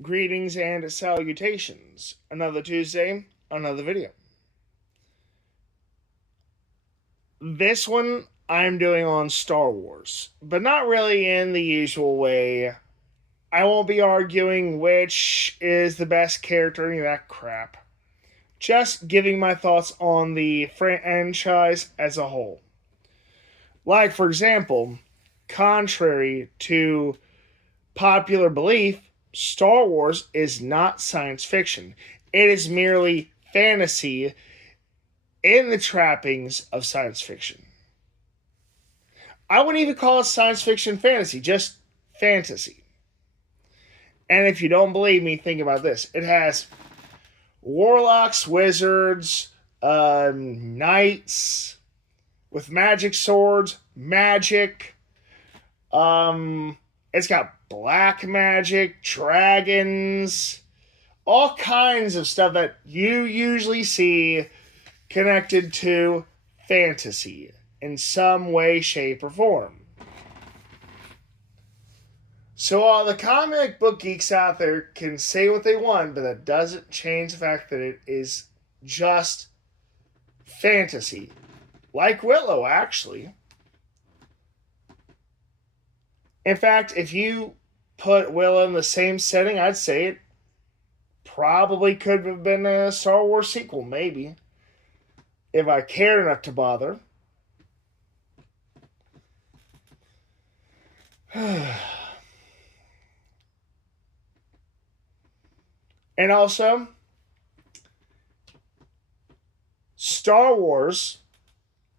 Greetings and salutations. Another Tuesday, another video. This one I'm doing on Star Wars, but not really in the usual way. I won't be arguing which is the best character, any of that crap. Just giving my thoughts on the franchise as a whole. Like, for example, contrary to popular belief, Star Wars is not science fiction. It is merely fantasy in the trappings of science fiction. I wouldn't even call it science fiction fantasy, just fantasy. And if you don't believe me, think about this. It has warlocks, wizards, knights with magic swords, magic. It's got black magic, dragons, all kinds of stuff that you usually see connected to fantasy in some way, shape, or form. So all the comic book geeks out there can say what they want, but that doesn't change the fact that it is just fantasy. Like Willow, actually. In fact, if you put Willow in the same setting, I'd say it probably could have been a Star Wars sequel, maybe. If I cared enough to bother. And also, Star Wars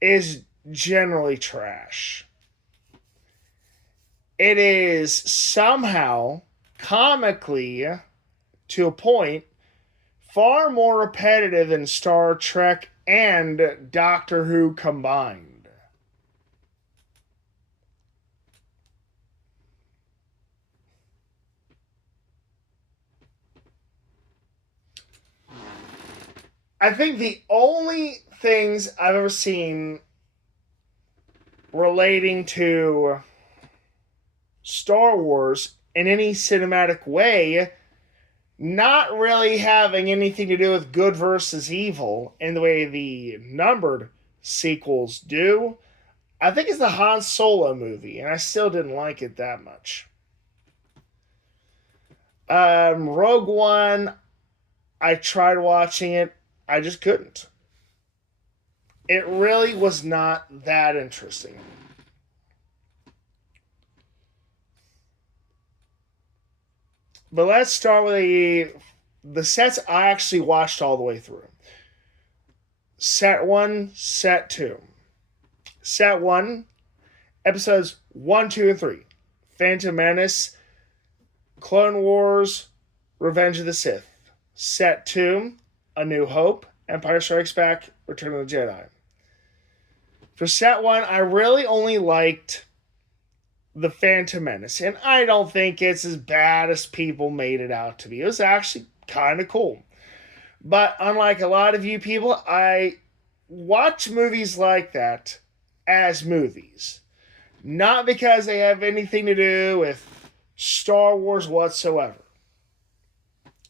is generally trash. It is somehow, comically, to a point, far more repetitive than Star Trek and Doctor Who combined. I think the only things I've ever seen relating to Star Wars in any cinematic way, not really having anything to do with good versus evil in the way the numbered sequels do, I think it's the Han Solo movie, and I still didn't like it that much. Rogue One, I tried watching it, I just couldn't. It really was not that interesting. But let's start with the sets I actually watched all the way through. Set 1, Set 2. Set 1, episodes 1, 2, and 3. Phantom Menace, Clone Wars, Revenge of the Sith. Set 2, A New Hope, Empire Strikes Back, Return of the Jedi. For Set 1, I really only liked The Phantom Menace, and I don't think it's as bad as people made it out to be. It was actually kind of cool. But unlike a lot of you people, I watch movies like that as movies. Not because they have anything to do with Star Wars whatsoever.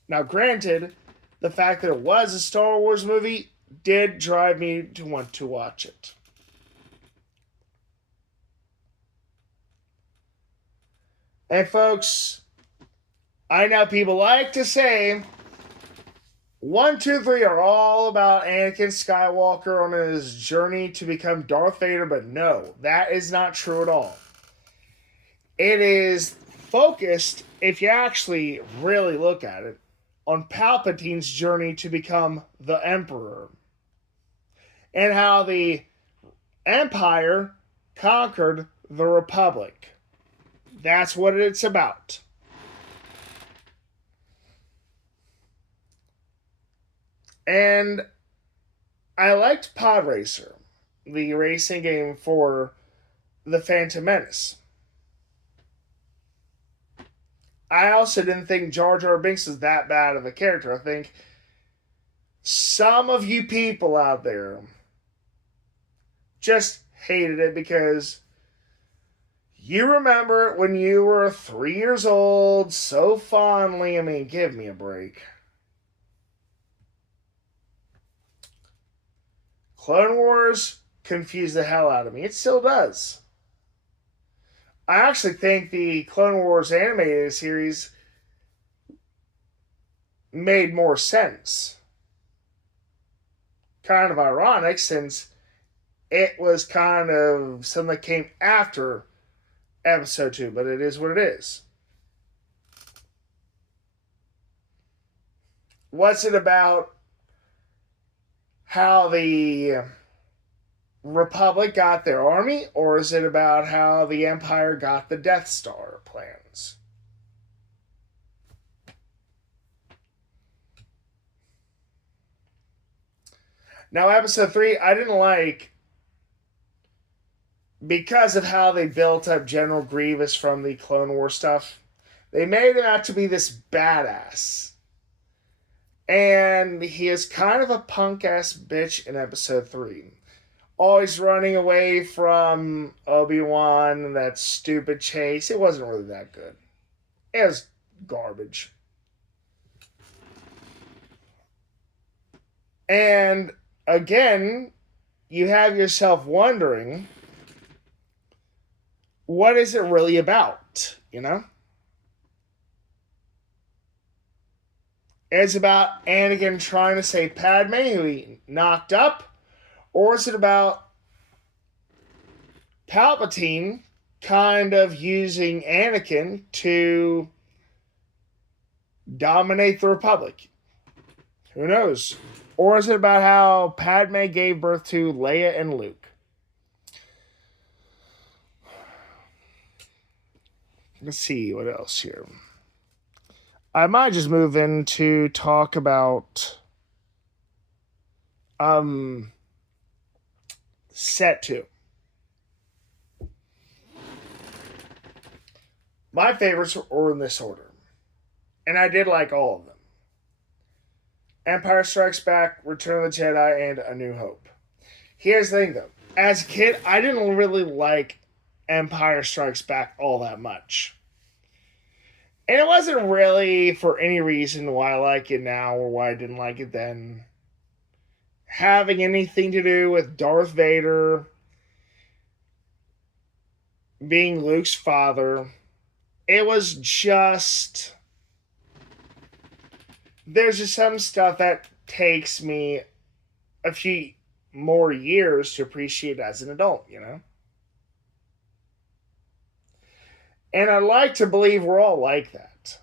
Now, granted, the fact that it was a Star Wars movie did drive me to want to watch it. And folks, I know people like to say 1, 2, 3 are all about Anakin Skywalker on his journey to become Darth Vader, but no, that is not true at all. It is focused, if you actually really look at it, on Palpatine's journey to become the Emperor and how the Empire conquered the Republic. That's what it's about. And I liked Pod Racer, the racing game for the Phantom Menace. I also didn't think Jar Jar Binks is that bad of a character. I think some of you people out there just hated it because You remember when you were 3 years old so fondly. I mean, give me a break. Clone Wars confused the hell out of me. It still does. I actually think the Clone Wars animated series made more sense. Kind of ironic since it was kind of something that came after episode 2, but it is what it is. What's it about how the Republic got their army, or is it about how the Empire got the Death Star plans? Now, episode 3, I didn't like because of how they built up General Grievous from the Clone War stuff. They made him out to be this badass. And he is kind of a punk ass bitch in episode 3. Always running away from Obi-Wan and that stupid chase. It wasn't really that good. It was garbage. And again, you have yourself wondering, what is it really about, you know? Is it about Anakin trying to save Padme, who he knocked up? Or is it about Palpatine kind of using Anakin to dominate the Republic? Who knows? Or is it about how Padme gave birth to Leia and Luke? Let's see what else here. I might just move in to talk about set 2. My favorites were in this order. And I did like all of them. Empire Strikes Back, Return of the Jedi, and A New Hope. Here's the thing though. As a kid, I didn't really like Empire Strikes Back all that much. And it wasn't really for any reason why I like it now or why I didn't like it then. Having anything to do with Darth Vader being Luke's father. It was just... There's just some stuff that takes me a few more years to appreciate as an adult, you know? And I like to believe we're all like that.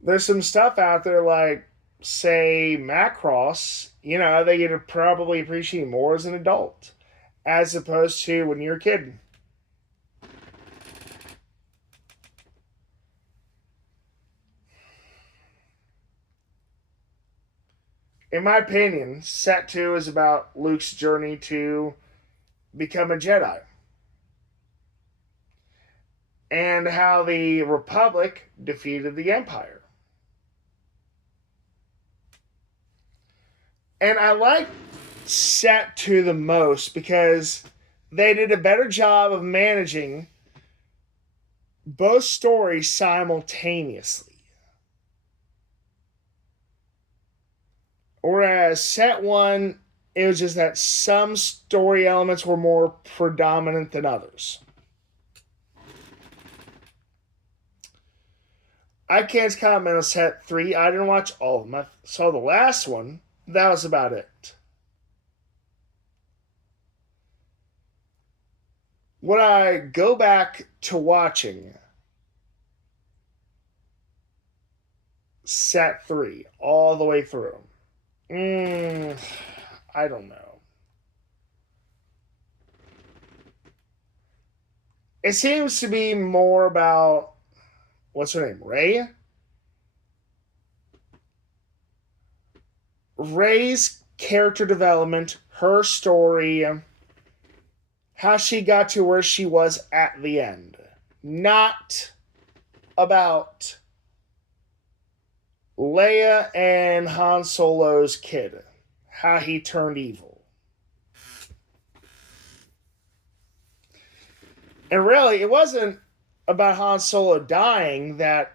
There's some stuff out there like, say, Macross, you know, they get to probably appreciate more as an adult, as opposed to when you're a kid. In my opinion, Set 2 is about Luke's journey to become a Jedi. And how the Republic defeated the Empire. And I like Set 2 the most because they did a better job of managing both stories simultaneously. Whereas Set 1, it was just that some story elements were more predominant than others. I can't comment on Set 3. I didn't watch all of them. I saw the last one. That was about it. When I go back to watching Set 3 all the way through, I don't know. It seems to be more about, what's her name, Rey? Rey's character development, her story, how she got to where she was at the end. Not about Leia and Han Solo's kid, how he turned evil. And really, it wasn't about Han Solo dying that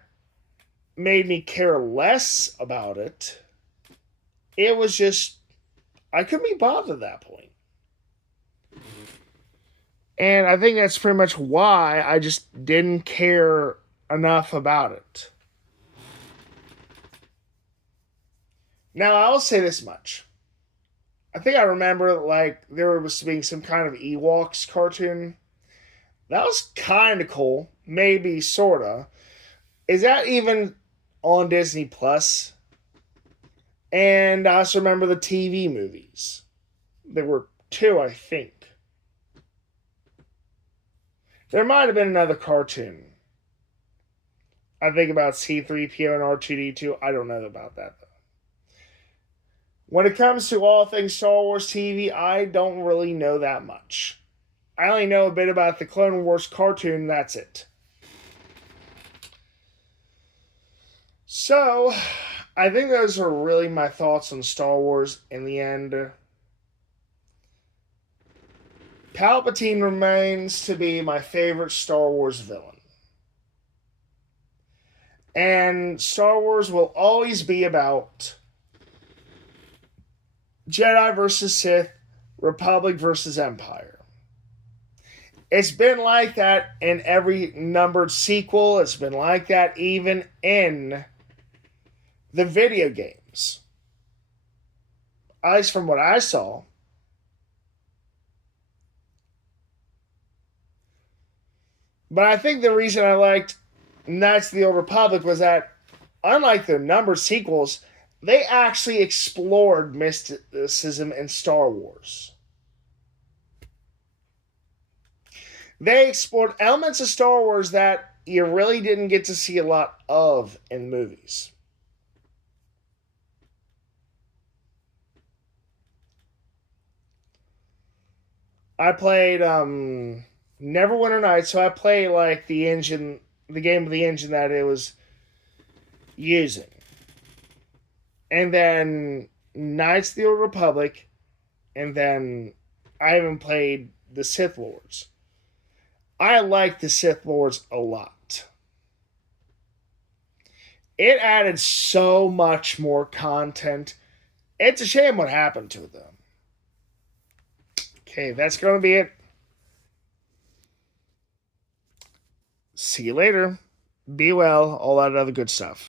made me care less about it. It was just, I couldn't be bothered at that point. And I think that's pretty much why I just didn't care enough about it. Now, I'll say this much. I think I remember, like, there was being some kind of Ewoks cartoon. That was kind of cool. Maybe, sorta. Is that even on Disney Plus? And I also remember the TV movies. There were two, I think. There might have been another cartoon. I think about C3PO and R2D2. I don't know about that, though. When it comes to all things Star Wars TV, I don't really know that much. I only know a bit about the Clone Wars cartoon, that's it. So, I think those are really my thoughts on Star Wars in the end. Palpatine remains to be my favorite Star Wars villain. And Star Wars will always be about Jedi versus Sith, Republic versus Empire. It's been like that in every numbered sequel. It's been like that even in the video games. At least from what I saw. But I think the reason I liked Knights of the Old Republic was that, unlike the numbered sequels, they actually explored mysticism in Star Wars. They explored elements of Star Wars that you really didn't get to see a lot of in movies. I played Neverwinter Nights, so I played like the game of the engine that it was using. And then Knights of the Old Republic, and then I haven't played the Sith Lords. I like the Sith Lords a lot. It added so much more content. It's a shame what happened to them. Okay, that's going to be it. See you later. Be well, all that other good stuff.